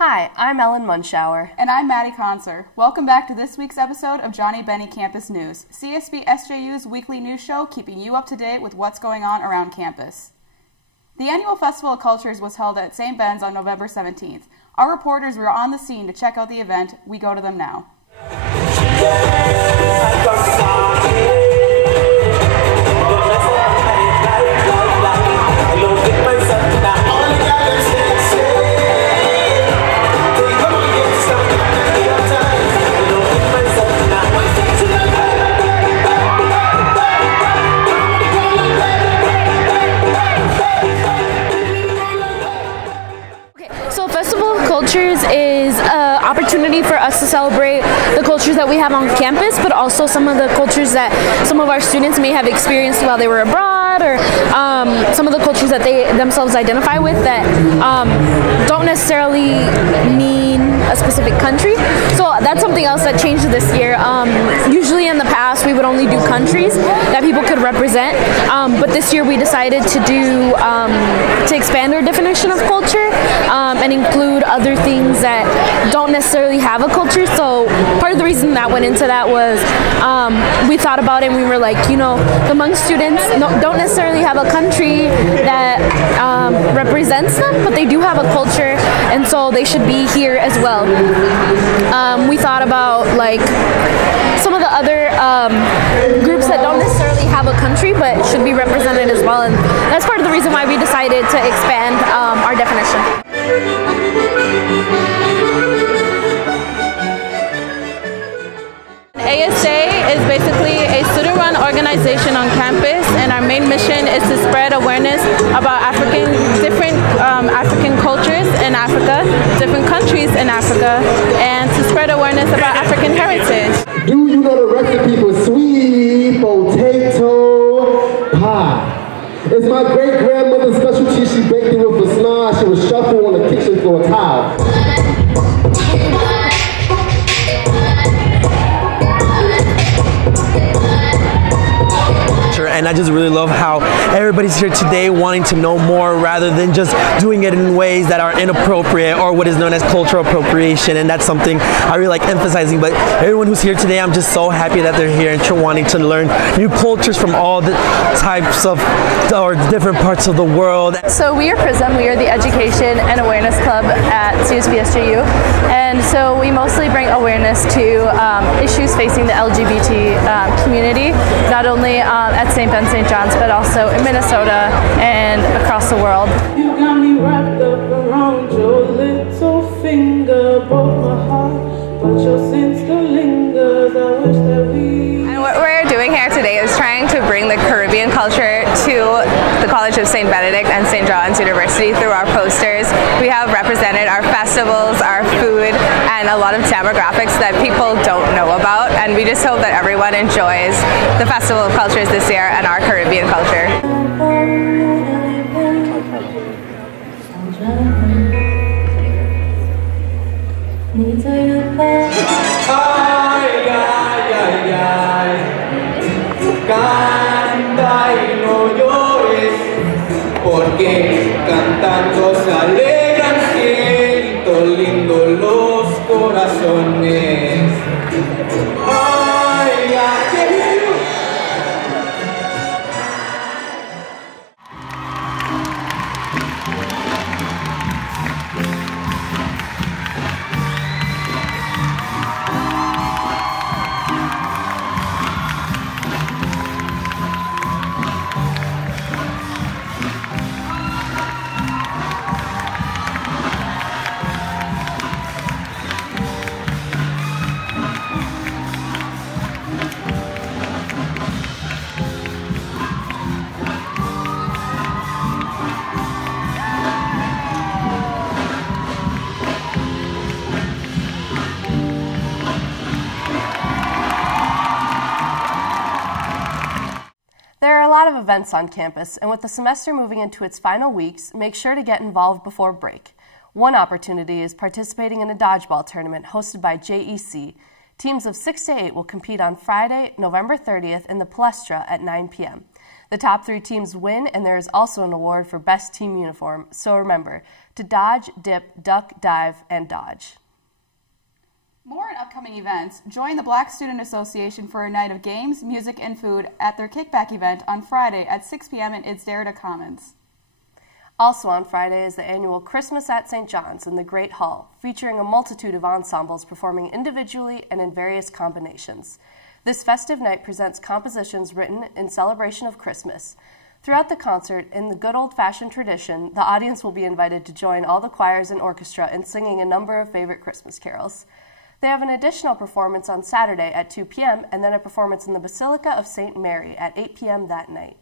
Hi, I'm Ellen Munschauer. And I'm Maddie Conser. Welcome back to this week's episode of Johnnie Bennie Campus News, CSB-SJU's weekly news show keeping you up to date with what's going on around campus. The annual Festival of Cultures was held at St. Ben's on November 17th. Our reporters were on the scene to check out the event. We go to them now. So Festival of Cultures is an opportunity for us to celebrate the cultures that we have on campus, but also some of the cultures that some of our students may have experienced while they were abroad, or some of the cultures that they themselves identify with that don't necessarily mean a specific country. So that's something else that changed this year. Usually in the past we would only do countries that people could represent, but this year we decided to do to expand our definition of culture and include other things that don't necessarily have a culture. So part of the reason that went into that was we thought about it and we were like, you know, the Hmong students don't necessarily have a country that represents them, but they do have a culture, and so they should be here as well. We thought about like some of the other groups that don't necessarily have a country but should be represented as well, and that's part of the reason why we decided to expand our definition. ASA is basically a student-run organization on campus, and our main mission is to spread awareness about different African cultures in Africa, different countries in Africa, and to spread awareness about African heritage. Do you know the recipe for sweet potato pie? It's my great-grandmother's specialty. She baked it with a snarl. She would shuffle on the kitchen floor tile. And I just really love how everybody's here today wanting to know more rather than just doing it in ways that are inappropriate or what is known as cultural appropriation, and that's something I really like emphasizing. But everyone who's here today, I'm just so happy that they're here and wanting to learn new cultures from all the types of or different parts of the world. So we are PRISM, we are the Education and Awareness Club at CSB-SJU, and so we mostly bring awareness to issues facing the LGBT community, not only at St. Ben, St. John's, but also in Minnesota and across the world. You got me wrapped up around your little finger, broke my heart, but your sin still lingers. I wish that we... And what we're doing here today is trying to bring the Caribbean culture to the College of St. Benedict and St. John's University through our posters. We have represented our festivals, our food, and a lot of demographics that people don't know about, and we just hope that everyone enjoys the Festival of Cultures this year and our Caribbean culture. Canta y no llores, porque cantando se alegran ciento lindo los corazones. Ay, There are a lot of events on campus, and with the semester moving into its final weeks, make sure to get involved before break. One opportunity is participating in a dodgeball tournament hosted by JEC. Teams of 6 to 8 will compete on Friday, November 30th in the Palestra at 9 p.m. The top 3 teams win, and there is also an award for best team uniform. So remember to dodge, dip, duck, dive, and dodge. More on upcoming events. Join the Black Student Association for a night of games, music, and food at their kickback event on Friday at 6 p.m. in Idsderda Commons. Also on Friday is the annual Christmas at St. John's in the Great Hall, featuring a multitude of ensembles performing individually and in various combinations. This festive night presents compositions written in celebration of Christmas. Throughout the concert, in the good old-fashioned tradition, the audience will be invited to join all the choirs and orchestra in singing a number of favorite Christmas carols. They have an additional performance on Saturday at 2 p.m. and then a performance in the Basilica of St. Mary at 8 p.m. that night.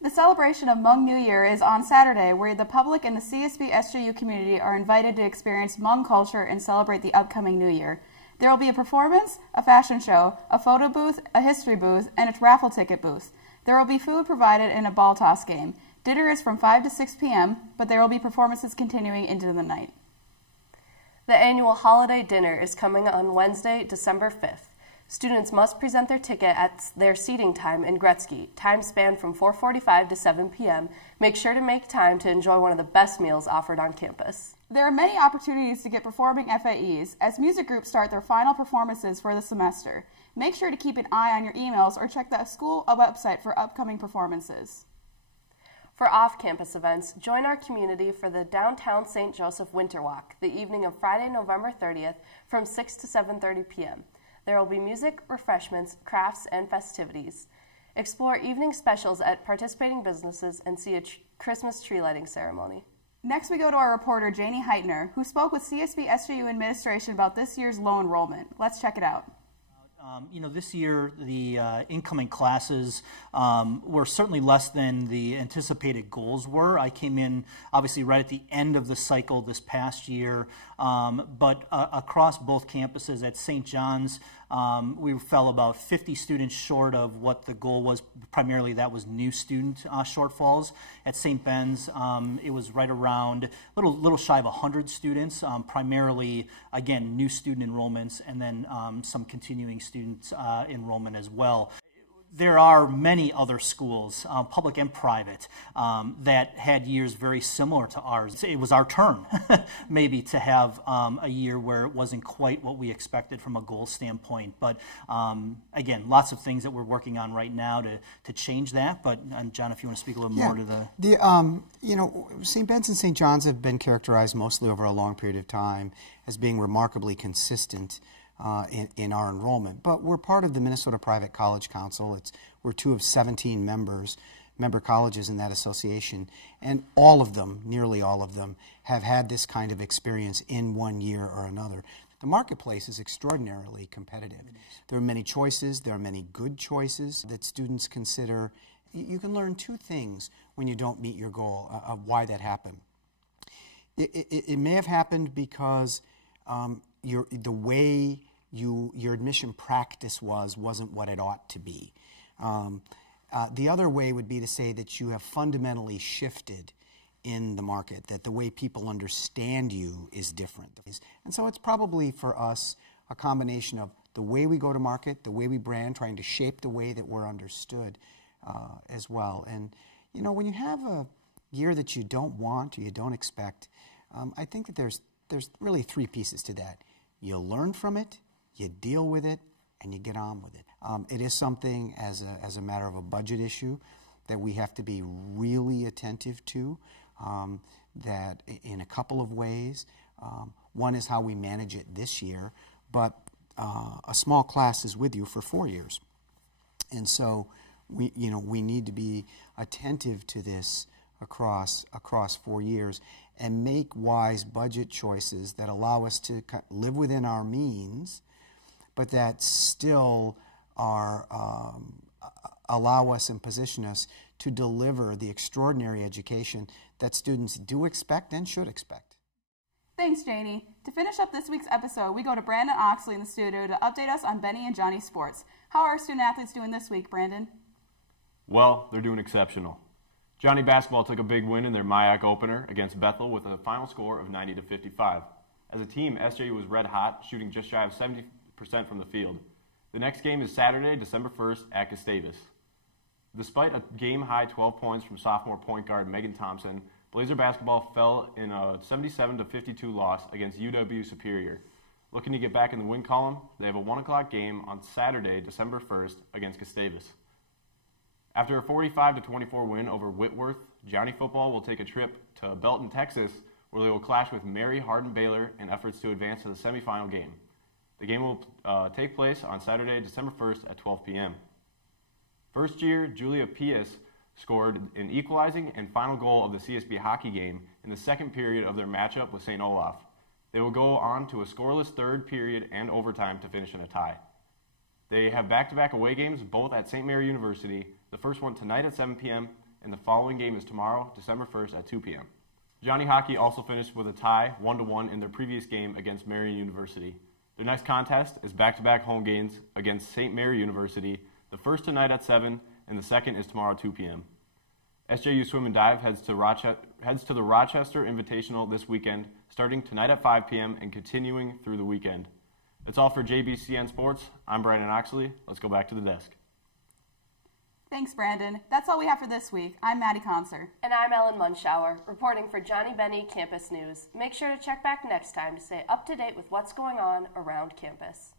The celebration of Hmong New Year is on Saturday, where the public and the CSB-SJU community are invited to experience Hmong culture and celebrate the upcoming New Year. There will be a performance, a fashion show, a photo booth, a history booth, and a raffle ticket booth. There will be food provided in a ball toss game. Dinner is from 5 to 6 p.m., but there will be performances continuing into the night. The annual holiday dinner is coming on Wednesday, December 5th. Students must present their ticket at their seating time in Gretzky. Time span from 4:45 to 7 p.m. Make sure to make time to enjoy one of the best meals offered on campus. There are many opportunities to get performing FAEs as music groups start their final performances for the semester. Make sure to keep an eye on your emails or check the school website for upcoming performances. For off-campus events, join our community for the Downtown St. Joseph Winter Walk the evening of Friday, November 30th from 6 to 7:30 p.m. There will be music, refreshments, crafts, and festivities. Explore evening specials at participating businesses and see a Christmas tree lighting ceremony. Next, we go to our reporter, Janie Heitner, who spoke with CSB-SJU administration about this year's low enrollment. Let's check it out. This year the incoming classes were certainly less than the anticipated goals were. I came in obviously right at the end of the cycle this past year, but across both campuses at St. John's, we fell about 50 students short of what the goal was. Primarily that was new student shortfalls. At St. Ben's, it was right around little shy of 100 students, primarily, again, new student enrollments and then some continuing student enrollment as well. There are many other schools, public and private, that had years very similar to ours. It was our turn, maybe, to have a year where it wasn't quite what we expected from a goal standpoint. But again, lots of things that we're working on right now to change that. But John, if you want to speak a little more to the St. Ben's and St. John's have been characterized mostly over a long period of time as being remarkably consistent in our enrollment. But we're part of the Minnesota Private College Council. We're 2 of 17 member colleges in that association, and all of them, nearly all of them, have had this kind of experience in one year or another. The marketplace is extraordinarily competitive. There are many choices. There are many good choices that students consider. You can learn 2 things when you don't meet your goal of why that happened. It may have happened because the way your admission practice wasn't what it ought to be. The other way would be to say that you have fundamentally shifted in the market, that the way people understand you is different. And so it's probably for us a combination of the way we go to market, the way we brand, trying to shape the way that we're understood as well. And when you have a year that you don't want or you don't expect, I think that there's really 3 pieces to that. You learn from it, you deal with it, and you get on with it. It is something as a matter of a budget issue that we have to be really attentive to, that in a couple of ways. One is how we manage it this year, but a small class is with you for 4 years. And so we need to be attentive to this across 4 years and make wise budget choices that allow us to live within our means, but that still allow us and position us to deliver the extraordinary education that students do expect and should expect. Thanks, Janie. To finish up this week's episode, we go to Brandon Oxley in the studio to update us on Bennie and Johnnie Sports. How are our student athletes doing this week, Brandon? Well, they're doing exceptional. Johnnie basketball took a big win in their MIAC opener against Bethel with a final score of 90-55. As a team, SJU was red hot, shooting just shy of 70% from the field. The next game is Saturday, December 1st at Gustavus. Despite a game-high 12 points from sophomore point guard Megan Thompson, Blazer basketball fell in a 77-52 loss against UW Superior. Looking to get back in the win column, they have a 1 o'clock game on Saturday, December 1st against Gustavus. After a 45-24 win over Whitworth, Johnnie football will take a trip to Belton, Texas, where they will clash with Mary Hardin-Baylor in efforts to advance to the semifinal game. The game will take place on Saturday, December 1st at 12 p.m. First year, Julia Pius scored an equalizing and final goal of the CSB hockey game in the second period of their matchup with St. Olaf. They will go on to a scoreless third period and overtime to finish in a tie. They have back-to-back away games, both at St. Mary University, the first one tonight at 7 p.m., and the following game is tomorrow, December 1st at 2 p.m. Johnnie Hockey also finished with a tie, 1-1, in their previous game against Marian University. Their next contest is back-to-back home games against St. Mary University, the first tonight at 7, and the second is tomorrow at 2 p.m. SJU Swim and Dive heads to the Rochester Invitational this weekend, starting tonight at 5 p.m. and continuing through the weekend. That's all for JBCN Sports. I'm Brandon Oxley. Let's go back to the desk. Thanks, Brandon. That's all we have for this week. I'm Maddie Conser. And I'm Ellen Munschauer, reporting for Johnnie Bennie Campus News. Make sure to check back next time to stay up to date with what's going on around campus.